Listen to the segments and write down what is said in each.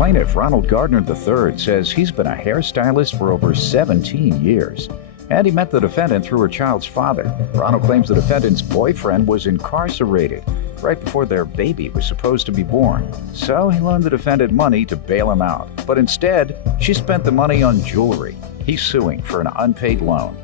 Plaintiff Ronald Gardner III says he's been a hairstylist for over 17 years. And he met the defendant through her child's father. Ronald claims the defendant's boyfriend was incarcerated right before their baby was supposed to be born. So he loaned the defendant money to bail him out. But instead, she spent the money on jewelry. He's suing for an unpaid loan.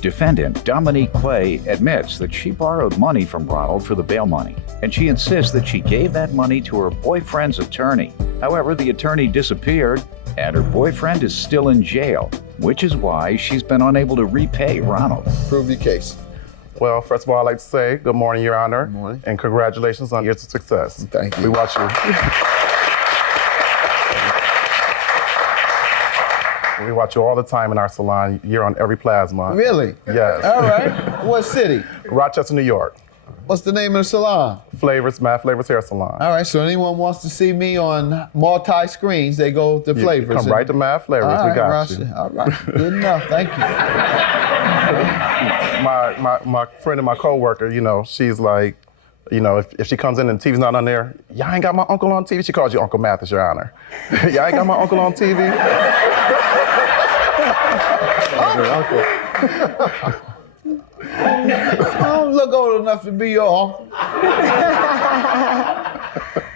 Defendant Dominique Clay admits that she borrowed money from Ronald for the bail money, and she insists that she gave that money to her boyfriend's attorney. However, the attorney disappeared, and her boyfriend is still in jail, which is why she's been unable to repay Ronald. Prove your case. Well, first of all, I'd like to say good morning, Your Honor. Good morning. And congratulations on years of success. Thank you. We watch you. We watch you all the time in our salon. You're on every plasma. Really? Yes. All right. What city? Rochester, New York. What's the name of the salon? Math Flavors Hair Salon. All right, so anyone wants to see me on multi-screens, they go to Flavors. Come right to Math Flavors. All right, we got Roger. you. All right, good enough. Thank you. My friend and my coworker, she's like, if she comes in and TV's not on there, y'all ain't got my uncle on TV. She calls you Uncle Mathis, Your Honor. Y'all ain't got my uncle on TV. Uncle. I don't look old enough to be your uncle.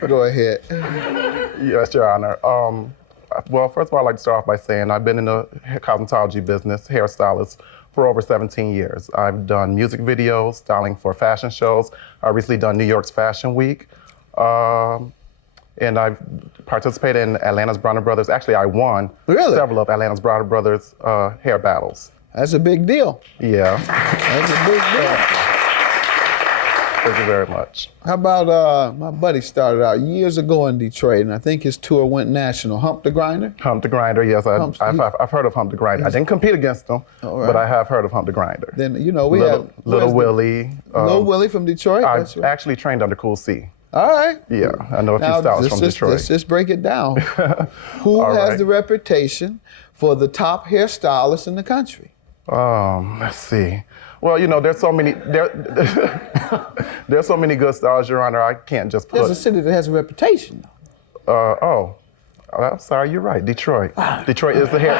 Go ahead. Yes, Your Honor. Well, first of all, I'd like to start off by saying I've been in the cosmetology business, hairstylist, for over 17 years. I've done music videos, styling for fashion shows. I've recently done New York's Fashion Week. And I've participated in Atlanta's Bronner Brothers. Actually, I won several of Atlanta's Bronner Brothers hair battles. That's a big deal. Yeah. That's a big deal. Thank you very much. How about my buddy started out years ago in Detroit, and I think his tour went national. Hump the Grinder? Hump the Grinder, yes. I've heard of Hump the Grinder. I didn't compete against him, but I have heard of Hump the Grinder. Then, we have... have... Little Willie. Little Willie from Detroit? I actually trained under Cool C. All right. Yeah, I know a few stylists from Detroit. Let's just break it down. Who has the reputation for the top hairstylist in the country? Let's see. Well, there's so many there's so many good stylists, Your Honor. I can't just put. There's a city that has a reputation, though. I'm sorry. You're right. Detroit. Detroit is the hair.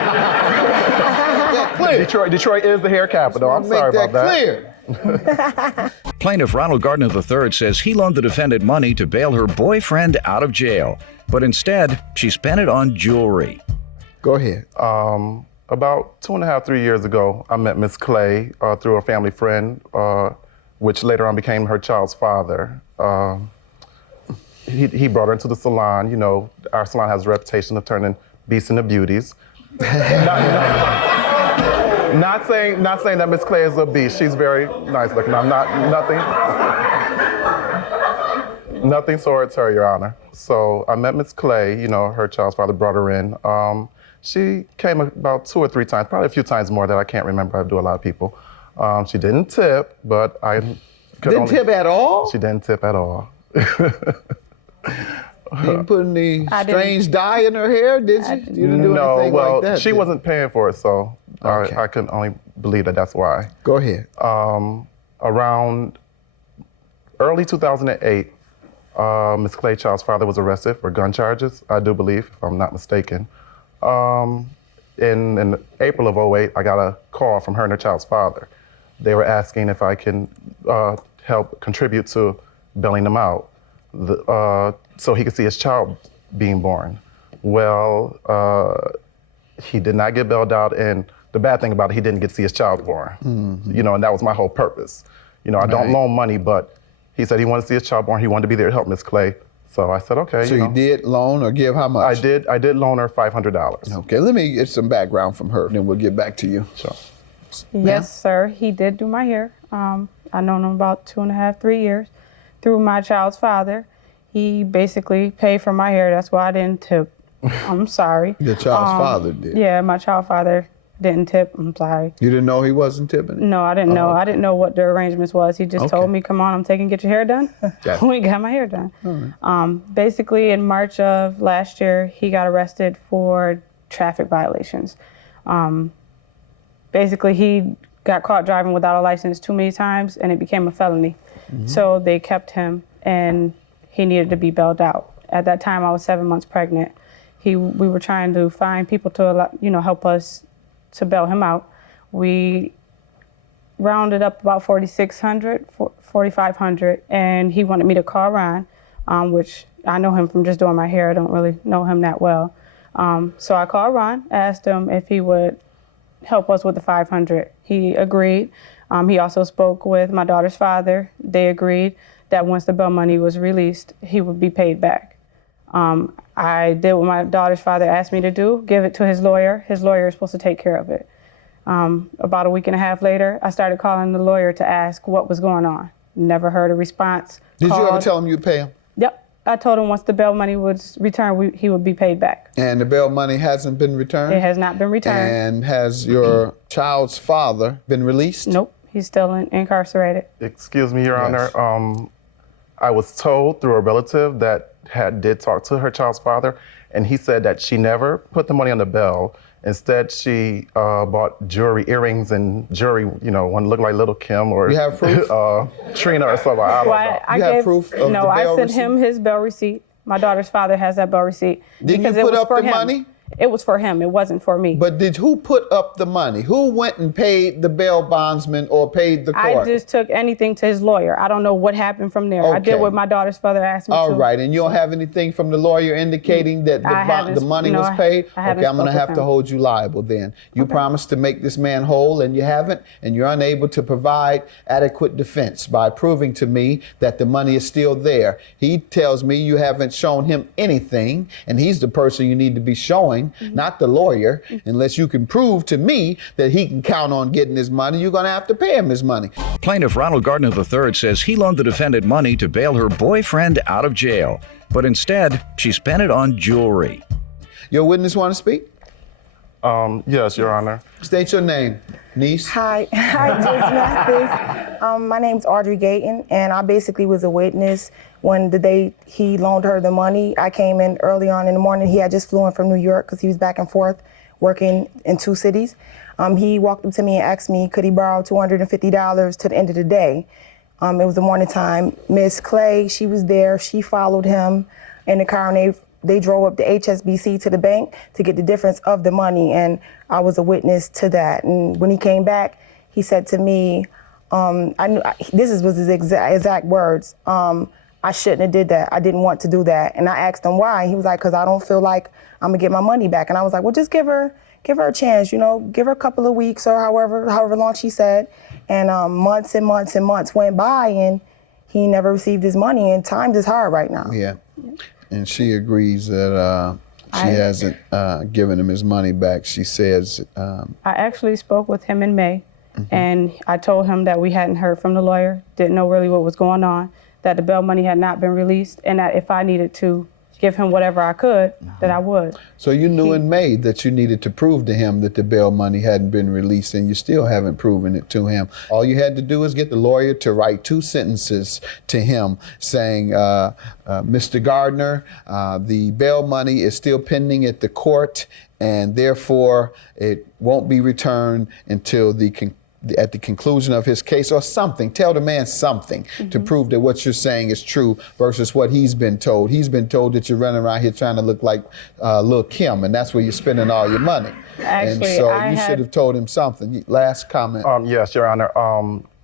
Detroit is the hair capital. I'm sorry about that. Clear. Plaintiff Ronald Gardner III says he loaned the defendant money to bail her boyfriend out of jail, but instead she spent it on jewelry. Go ahead. About 2.5, 3 years ago, I met Miss Clay through a family friend, which later on became her child's father. He brought her into the salon. Our salon has a reputation of turning beasts into beauties. Not saying that Miss Clay is a beast. She's very nice looking. I'm nothing towards her, Your Honor. So I met Miss Clay. Her child's father brought her in. She came about 2 or 3 times, probably a few times more that I can't remember. I do a lot of people. She didn't tip, but I didn't tip at all? She didn't tip at all. You didn't put any strange dye in her hair, did you? You didn't do anything like that? She wasn't paying for it, so I can only believe that that's why. Go ahead. Around early 2008, Ms. Clay Child's father was arrested for gun charges, I do believe, if I'm not mistaken. In April of 2008, I got a call from her and her child's father. They were asking if I can help contribute to bailing them out so he could see his child being born. Well, he did not get bailed out, and the bad thing about it, he didn't get to see his child born. Mm-hmm. And that was my whole purpose. I don't loan money, but he said he wanted to see his child born. He wanted to be there to help Miss Clay. So I said, okay. So you did loan or give how much? I did loan her $500. Okay, let me get some background from her, then we'll get back to you. Sure. Yes, sir. He did do my hair. I known him about 2.5, 3 years through my child's father. He basically paid for my hair. That's why I didn't tip. I'm sorry. Your child's father did? Yeah, my child's father didn't tip. I'm sorry. You didn't know he wasn't tipping? No, I didn't know. Okay. I didn't know what the arrangements was. He just told me, come on, I'm taking, get your hair done. We got my hair done. Right. Basically, in March of last year, he got arrested for traffic violations. Basically, he got caught driving without a license too many times, and it became a felony. Mm-hmm. So they kept him, and he needed to be bailed out. At that time, I was 7 months pregnant. We were trying to find people to, help us to bail him out. We rounded up about $4,600, $4,500, and he wanted me to call Ron, which I know him from just doing my hair. I don't really know him that well. So I called Ron, asked him if he would help us with the $500. He agreed. He also spoke with my daughter's father. They agreed that once the bail money was released, he would be paid back. I did what my daughter's father asked me to do, give it to his lawyer. His lawyer is supposed to take care of it. About a week and a half later, I started calling the lawyer to ask what was going on. Never heard a response. Did you ever tell him you'd pay him? Yep. I told him once the bail money was returned, he would be paid back. And the bail money hasn't been returned? It has not been returned. And has your child's father been released? Nope. He's still incarcerated. Excuse me, Your Honor. I was told through a relative that did talk to her child's father, and he said that she never put the money on the bail. Instead, she bought jewelry, earrings, and jewelry. One looked like Little Kim or you have proof? Trina or something. I don't know. You have proof of the bail I sent receipt? him his bail receipt. My daughter's father has that bail receipt. Didn't you put up the money? It was for him. It wasn't for me. But who put up the money? Who went and paid the bail bondsman or paid the court? I just took anything to his lawyer. I don't know what happened from there. I did what my daughter's father asked me to. All right, and you don't have anything from the lawyer indicating that the money was paid? Okay, I'm going to have to hold you liable then. You promised to make this man whole, and you haven't, and you're unable to provide adequate defense by proving to me that the money is still there. He tells me you haven't shown him anything, and he's the person you need to be showing, not the lawyer. Unless you can prove to me that he can count on getting his money, you're going to have to pay him his money. Plaintiff Ronald Gardner III says he loaned the defendant money to bail her boyfriend out of jail, but instead she spent it on jewelry. Your witness want to speak? Yes, Your Honor. State your name, niece. Hi, Judge Mathis. My name's Audrey Gayton, and I basically was a witness when the day he loaned her the money. I came in early on in the morning. He had just flew in from New York because he was back and forth working in 2 cities. He walked up to me and asked me, could he borrow $250 to the end of the day? It was the morning time. Miss Clay, she was there. She followed him in the car, and they drove up to HSBC to the bank to get the difference of the money, and I was a witness to that. And when he came back, he said to me, this was his exact words, I shouldn't have did that. I didn't want to do that. And I asked him why. He was like, because I don't feel like I'm gonna get my money back. And I was like, well, just give her a chance, give her a couple of weeks or however long she said. And months and months and months went by, and he never received his money, and times is hard right now. Yeah. And she agrees that she hasn't given him his money back. She says... I actually spoke with him in May, and I told him that we hadn't heard from the lawyer, didn't know really what was going on, that the bail money had not been released, and that if I needed to give him whatever I could, that I would. So you knew in May that you needed to prove to him that the bail money hadn't been released, and you still haven't proven it to him. All you had to do is get the lawyer to write 2 sentences to him saying, Mr. Gardner, the bail money is still pending at the court, and therefore it won't be returned until at the conclusion of his case, or something. Tell the man something to prove that what you're saying is true versus what he's been told. He's been told that you're running around here trying to look like Lil Kim, and that's where you're spending all your money. Actually, and so you should have told him something. Last comment. Yes, Your Honor.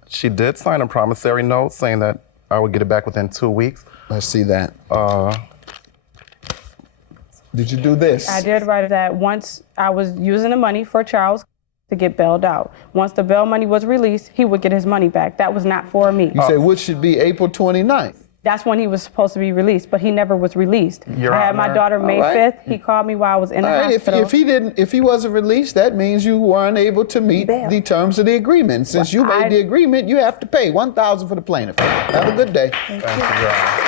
She did sign a promissory note saying that I would get it back within 2 weeks. Let's see that. Did you do this? I did write that once I was using the money for Charles to get bailed out. Once the bail money was released, he would get his money back. That was not for me. You say which should be April 29th. That's when he was supposed to be released, but he never was released. Your I had my Honor. daughter May 5th. He called me while I was in the hospital. If he wasn't released, that means you weren't able to meet the terms of the agreement. Since you made the agreement, you have to pay $1,000 for the plaintiff. Have a good day. Thank you, Your Honor.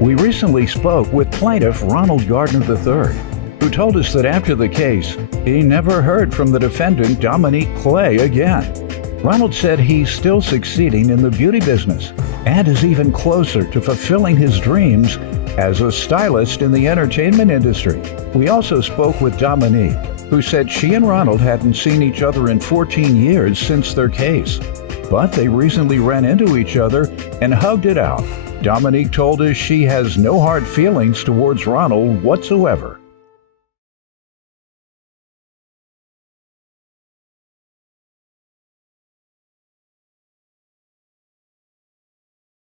We recently spoke with plaintiff Ronald Gardner III, who told us that after the case, he never heard from the defendant Dominique Clay again. Ronald said he's still succeeding in the beauty business and is even closer to fulfilling his dreams as a stylist in the entertainment industry. We also spoke with Dominique, who said she and Ronald hadn't seen each other in 14 years since their case. but they recently ran into each other and hugged it out. Dominique told us she has no hard feelings towards Ronald whatsoever.